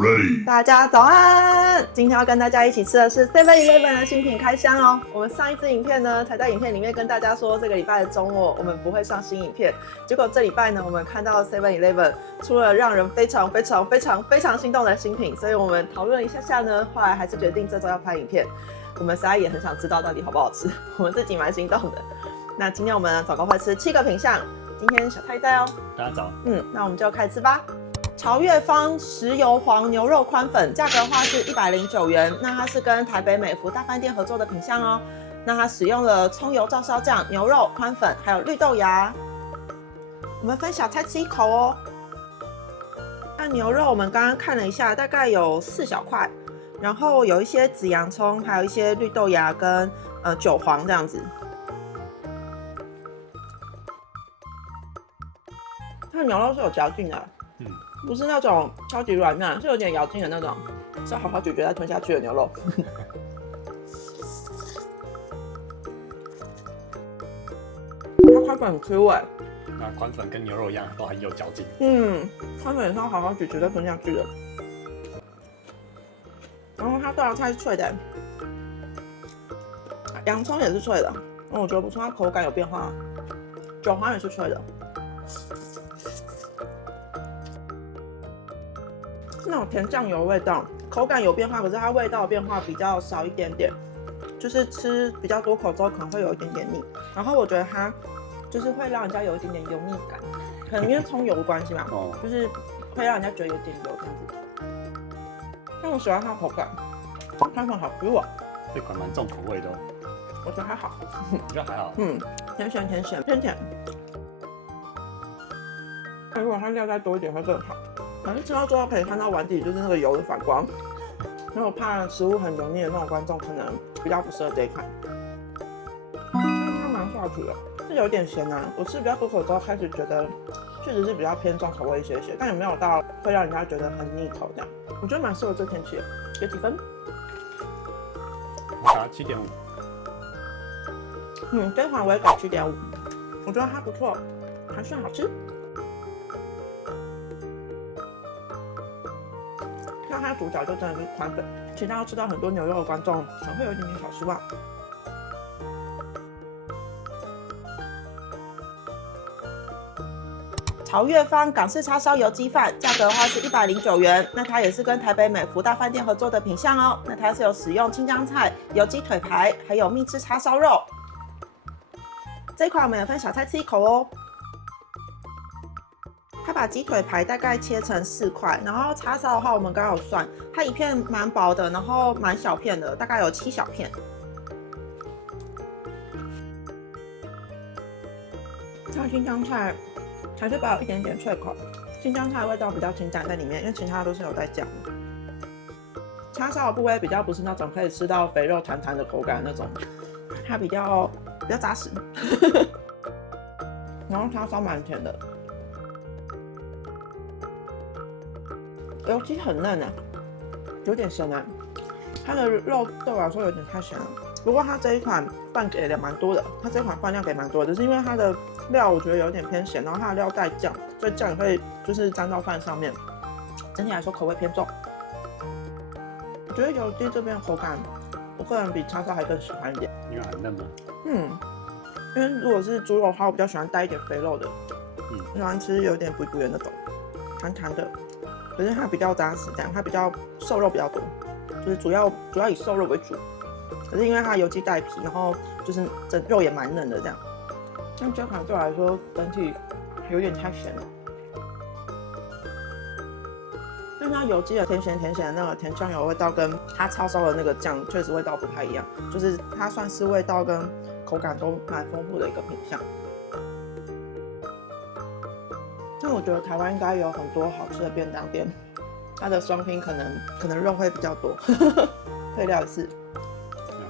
Ready，大家早安！今天要跟大家一起吃的是 7-Eleven 的新品开箱哦。我们上一支影片呢，才在影片里面跟大家说，这个礼拜的周末我们不会上新影片。结果这礼拜呢，我们看到 7-Eleven 出了让人非常心动的新品，所以我们讨论一下呢，后来还是决定这周要拍影片。我们实在也很想知道到底好不好吃，我们自己蛮心动的。那今天我们总共会吃7个品项，今天小菜在哦。大家早。那我们就开始吃吧。潮越坊石油黄牛肉宽粉，价格的话是109元。那它是跟台北美福大饭店合作的品项哦。那它使用了葱油照烧酱、牛肉宽粉，还有绿豆芽。我们分小菜吃一口哦。那牛肉我们刚刚看了一下，大概有4小块，然后有一些紫洋葱，还有一些绿豆芽跟韭黄这样子。它牛肉是有嚼劲的。不是那种超级软烂，是有点咬劲的那种，是要好好咀嚼再吞下去的牛肉。它宽粉很 Q 哎，那宽粉跟牛肉一样，都很有嚼劲。宽粉也是要好好咀嚼再吞下去的。然后它豆芽菜是脆的，洋葱也是脆的，我觉得不错，它口感有变化。韭黄也是脆的。那种甜酱油味道，口感有变化，可是它味道的变化比较少一点点，就是吃比较多口之后可能会有一点点腻。然后我觉得它就是会让人家有一点点油腻感，可能因为葱油的关系嘛，就是会让人家觉得有点油这样子。但我喜欢它口感，宽粉好吃哦。这款蛮重口味的哦。我觉得还好。你觉得还好？甜咸偏甜。如果它料再多一点会更好。反正吃到最后可以看到碗底就是那个油的反光，然后我怕食物很油腻的那种观众可能比较不适合这一款。它蛮下去的，是有点咸啊。我吃比较多口之后开始觉得确实是比较偏重口味一些，但也没有到会让人家觉得很腻口这样。我觉得蛮适合这天气的。给几分？我打7.5。这款我也给7.5，我觉得它不错，还算好吃。那它主角就真的是宽粉，其他要吃到很多牛肉的观众可能会有一点点小失望。潮越坊港式叉烧油鸡饭，价格的话是109元。那它也是跟台北美福大饭店合作的品项哦。那它是有使用青江菜、油鸡腿排，还有蜜汁叉烧肉。这一款我们也分小菜吃一口哦。它把鸡腿排大概切成4块，然后叉烧的话，我们刚刚有算，它一片蛮薄的，然后蛮小片的，大概有7小片。它青江菜还是保有一点点脆口，青江菜的味道比较清淡在里面，因为其他都是有在酱的。叉烧的部位比较不是那种可以吃到肥肉弹弹的口感那种，它比较扎实。然后叉烧蛮甜的。油鸡很嫩啊，有点咸啊。它的肉对我来说有点太咸了。不过它这一款饭给的蛮多的，它这款饭量给蛮多的，只是因为它的料我觉得有点偏咸，然后它的料带酱，所以酱也会就是沾到饭上面。整体来说口味偏重。我觉得油鸡这边口感，我个人比叉烧还更喜欢一点。因为很嫩吗？因为如果是猪肉的话，我比较喜欢带一点肥肉的。喜欢吃有点补的那种，弹弹的。可是它比较扎实，这样它比较瘦肉比较多，就是主要以瘦肉为主。可是因为它油鸡带皮，然后就是整肉也蛮嫩的这样。但这款对我来说整体有点太咸了。因为它油鸡的甜咸的那个甜酱油味道，跟它叉烧的那个酱确实味道不太一样，就是它算是味道跟口感都蛮丰富的一个品项。但我觉得台湾应该有很多好吃的便当店，它的双拼可能肉会比较多，配料是。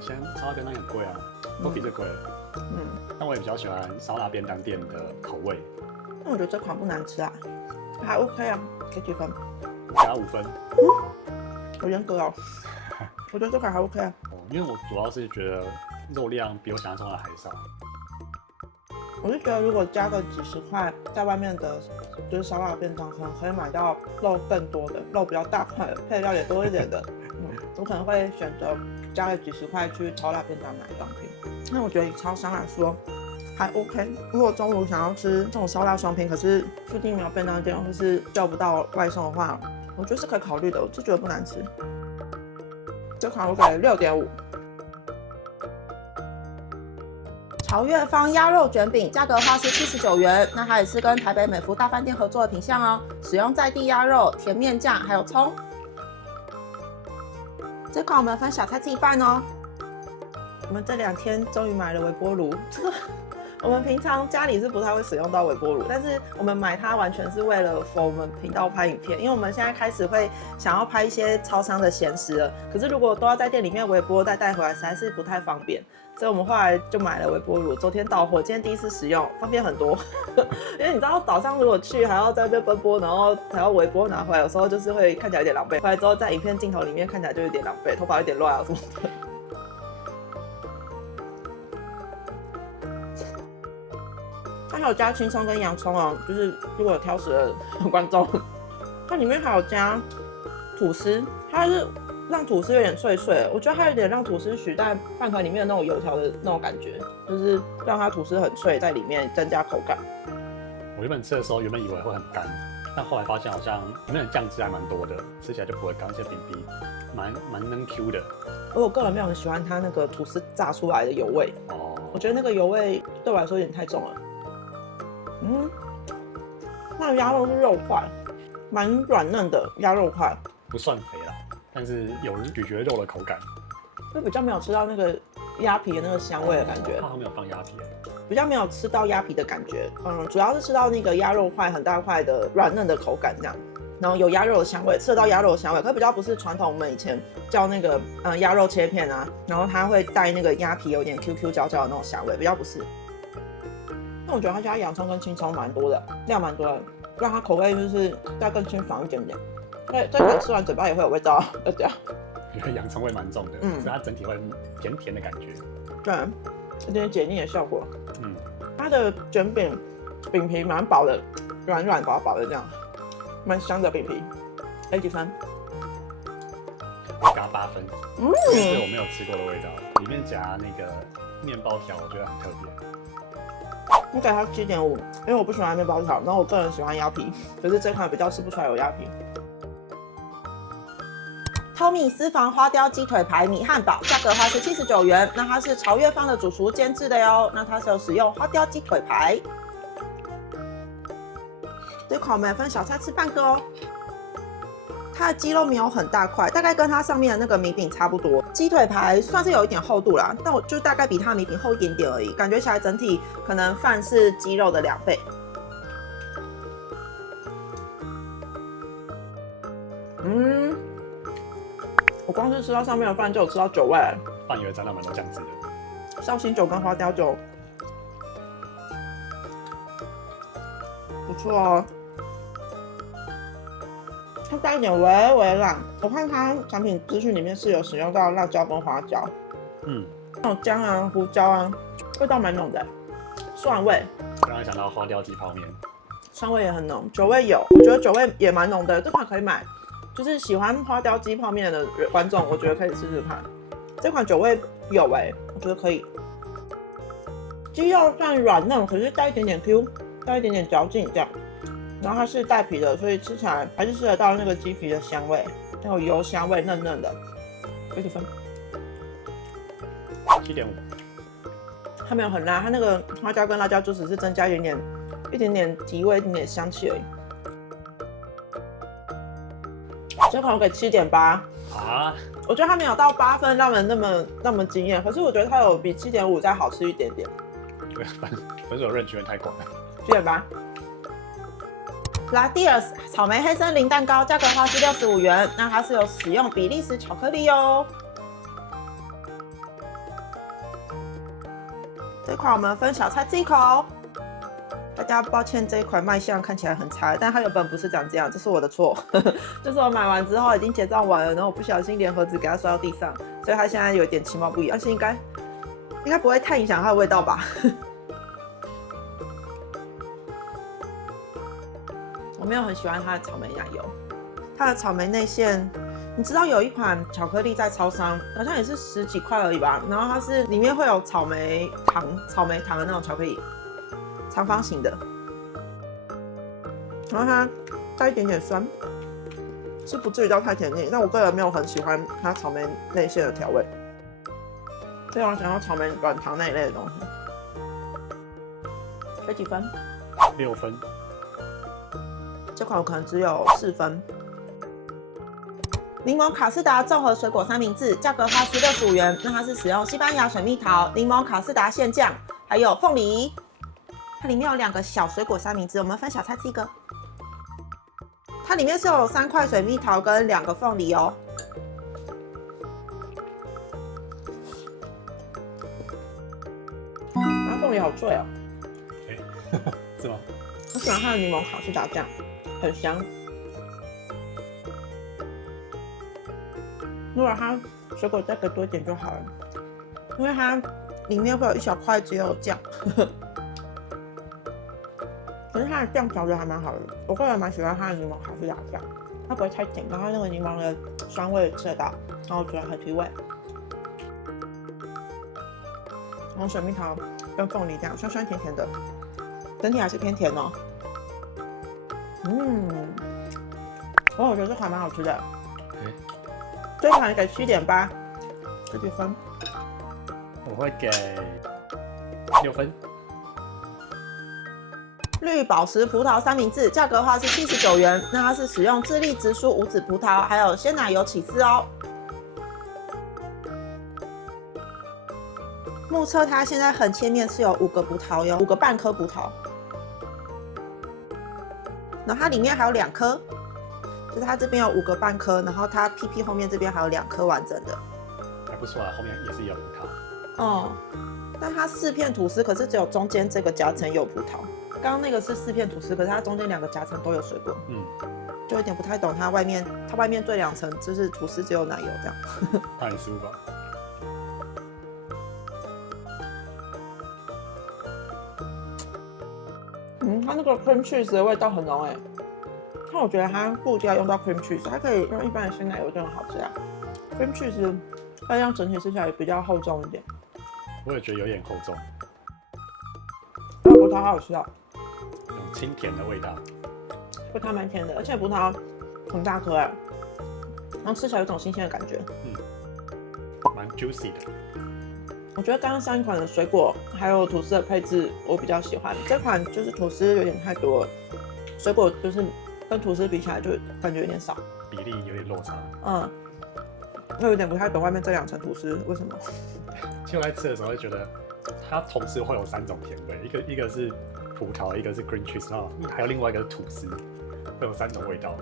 现在烧腊便当很贵啊，都比这贵了。但我也比较喜欢烧腊便当店的口味。那我觉得这款不难吃啊，还 OK 啊，给几分？我给它5分。好严格哦。我觉得这款还 OK 啊。因为我主要是觉得肉量比我想象中的还少。我是觉得如果加个几十块，在外面的就是烧腊便当，可能可以买到肉更多的，肉比较大块的，配料也多一点的。我可能会选择加个几十块去烧腊便当买双拼。那我觉得以超商来说还 OK。如果中午想要吃这种烧腊双拼，可是附近没有便当店或是叫不到外送的话，我觉得是可以考虑的，我就觉得不难吃。这款我给6.5。潮越坊鸭肉卷饼，价格的话是79元，那它也是跟台北美福大饭店合作的品项哦，使用在地鸭肉、甜面酱还有葱。这款我们分小菜自己拌哦。我们这2天终于买了微波炉，我们平常家里是不太会使用到微波炉，但是我们买它完全是为了 for 我们频道拍影片，因为我们现在开始会想要拍一些超商的闲食了，可是如果都要在店里面微波再带回来，实在是不太方便。所以我们后来就买了微波炉，昨天到货，今天第一次使用，方便很多。因为你知道早上如果去还要在那边奔波，然后还要微波拿回来，有时候就是会看起来有点狼狈。回来之后在影片镜头里面看起来就有点狼狈，头发有点乱啊什么的。它还有加青葱跟洋葱哦，就是如果有挑食的观众，它里面还有加吐司，它是让吐司有点脆脆的，我觉得它有点让吐司取代饭团里面的那种油条的那种感觉，就是让它吐司很脆，在里面增加口感。我原本吃的时候，原本以为会很干，但后来发现好像里面的酱汁还蛮多的，吃起来就不会干，而且饼皮蛮能 Q 的。而我个人没有很喜欢它那个吐司炸出来的油味，我觉得那个油味对我来说有点太重了。那鸭肉是肉块，蛮软嫩的鸭肉块，不算肥啦，但是有咀嚼肉的口感，就比较没有吃到那个鸭皮的那个香味的感觉。它好像没有放鸭皮，比较没有吃到鸭皮的感觉，主要是吃到那个鸭肉块很大块的软嫩的口感这样，然后有鸭肉的香味，吃得到鸭肉的香味，可比较不是传统我们以前叫那个鸭肉切片啊，然后它会带那个鸭皮有点 QQ 焦焦的那种香味，比较不是。那我觉得它加洋葱跟青葱蛮多的，量蛮多的，让它口味就是再更清爽一点点。这款吃完嘴巴也会有味道，就这样。因为洋葱味蛮重的，所以它整体会甜甜的感觉。对，有点解腻的效果。它的卷饼饼皮蛮薄的，软软薄薄的这样，蛮香的饼皮。A 几分？我给它8分。是我没有吃过的味道，里面夹那个面包条，我觉得很特别。我给它7.5，因为我不喜欢面包条，然后我个人喜欢鸭皮，可是这款比较吃不出来有鸭皮。Tommy 私房花雕鸡腿排米汉堡，价格的话是79元，那它是潮越坊的主厨监制的哟，那它是有使用花雕鸡腿排。这款我们分小菜吃半个哦。它的鸡肉没有很大块，大概跟它上面的那个米饼差不多。鸡腿排算是有一点厚度啦，但我就大概比它的米饼厚一点点而已，感觉起来整体可能饭是鸡肉的2倍。我光是吃到上面的饭就有吃到酒味，饭也会沾到蛮多酱汁的。绍兴酒跟花雕酒，不错哦。它带一点微微辣，我看它产品资讯里面是有使用到辣椒跟花椒，那种姜啊、胡椒啊，味道蛮浓的，蒜味。刚刚想到花雕鸡泡面，酸味也很浓，酒味有，我觉得酒味也蛮浓的，这款可以买。就是喜欢花雕鸡泡面的观众，我觉得可以试试看。这款酒味有我觉得可以。鸡肉算软嫩，可是带一点点 Q， 带一点点嚼劲这样。然后它是带皮的，所以吃起来还是吃得到那个鸡皮的香味，还有油香味，嫩嫩的。几分？7.5。它没有很辣，它那个花椒跟辣椒就只是增加一点点提味，一点点香气而已。这款我给7.8啊，我觉得它没有到8分让人那么惊艳，可是我觉得它有比7.5再好吃一点点。对，分数认知太广了。7.8。Ladiers 草莓黑森林蛋糕，价格的话是65元，那它是有使用比利时巧克力哦。这款我们分小菜吃一口。大家抱歉，这一款卖相看起来很差，但它原本不是长这样，这是我的错。就是我买完之后已经结账完了，然后我不小心连盒子给它摔到地上，所以它现在有点其貌不扬，但是应该不会太影响它的味道吧？没有很喜欢它的草莓奶油，它的草莓内馅。你知道有一款巧克力在超商，好像也是10几块而已吧，然后它是里面会有草莓糖的那种巧克力，长方形的，然后它带一点点酸，是不至于到太甜腻，但我个人没有很喜欢它草莓内馅的调味，所以我想要草莓软糖那一类的东西。给几分？6分。这款我可能只有4分。柠檬卡士达综合水果三明治，价格花是65元。那它是使用西班牙水蜜桃、柠檬卡士达馅酱，还有凤梨。它里面有2个小水果三明治，我们分小菜吃一个。它里面是有3块水蜜桃跟2个凤梨哦。然后凤梨好脆哦。是吗？我喜欢它的柠檬卡士达酱，很香。如果它水果再给多一点就好了，因为它里面会有一小块只有酱，可是它的酱调的还蛮好的，我个人蛮喜欢它的柠檬卡士达酱，它不会太甜，然后那个柠檬的酸味吃得到，然后我觉得很提味。然后水蜜桃跟凤梨这样酸酸甜甜的，整体还是偏甜哦。我觉得这款蛮好吃的。这款给7.8，这几分？我会给6分。绿宝石葡萄三明治，价格的话是79元。那它是使用智利直输无籽葡萄，还有鲜奶油起司哦。目测它现在横切面是有5个葡萄哟，5个半颗葡萄。然后它里面还有2颗。就是它这边有5个半颗，然后它屁屁后面这边还有2颗完整的，还不错啊，后面也是有葡萄。哦，但它4片吐司，可是只有中间这个夹层有葡萄。刚刚那个是4片吐司，可是它中间2个夹层都有水果。就有点不太懂它外面最2层就是吐司只有奶油这样。怕你失误吧？它那个 cream cheese 的味道很浓哎。但我觉得它不一定要用到 cream cheese， 它可以用一般的鲜奶油就很好吃啊。cream cheese 会让整体吃起来比较厚重一点。我也觉得有点厚重。葡萄好好吃哦，有清甜的味道。葡萄蛮甜的，而且葡萄很大颗哎，然后吃起来有种新鲜的感觉。蛮 juicy 的。我觉得刚刚上一款的水果还有吐司的配置我比较喜欢，这款就是吐司有点太多了，水果就是跟吐司比起来就感觉有点少，比例有点落差。我有点不太懂外面这2层吐司为什么。其实我在吃的时候会觉得，它同时会有3种甜味，一个是葡萄，一个是 green cheese， 然后还有另外一个是吐司，会有3种味道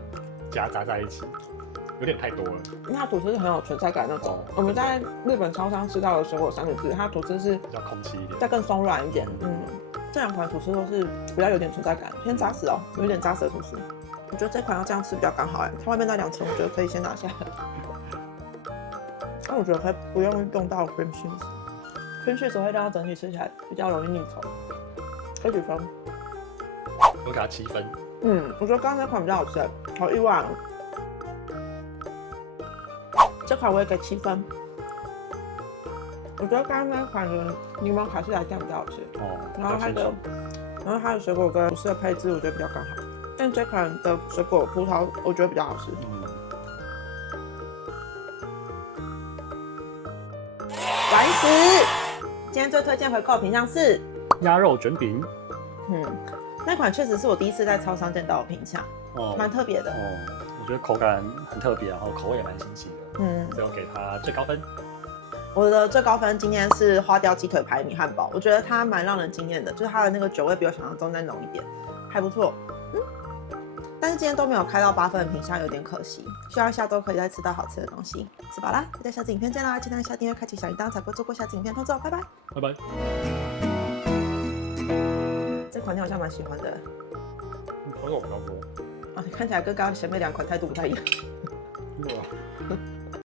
夹杂在一起，有点太多了。那吐司是很有存在感那种，我们在日本超商吃到的水果三明治，它吐司是比较空气一点，再更松软一点。这2款吐司都是比较有点存在感，偏扎实哦，有点扎实的吐司。我觉得这款要这样吃比较刚好哎，它外面那2层我觉得可以先拿下来。但我觉得可以不用到 cream cheese，cream cheese 会让它整体吃起来比较容易腻口。给几分？我给它7分。我觉得刚刚那款比较好吃，好意外哦。这款我也给7分。我觉得刚刚那款的柠檬卡士达酱比较好吃，然后它的水果跟吐司的配置我觉得比较刚好，但这款的水果葡萄我觉得比较好吃。完食。今天最推荐回购的品项是鸭肉卷饼。那款确实是我第一次在超商见到的品项，蛮特别的。我觉得口感很特别，然后口味也蛮新奇的。所以我给它最高分。我的最高分今天是花雕鸡腿排米汉堡，我觉得它蛮让人惊艳的，就是它的那个酒味比我想象中再浓一点，还不错。但是今天都没有开到8分的品项，有点可惜。希望下周可以再吃到好吃的东西。吃饱啦，大家下次影片见啦！记得按下订阅、开启小铃铛，才不会错过下次影片通知哦。拜拜。拜拜。这款你好像蛮喜欢的。口感比较多。看起来跟刚刚前面2款态度不太一样。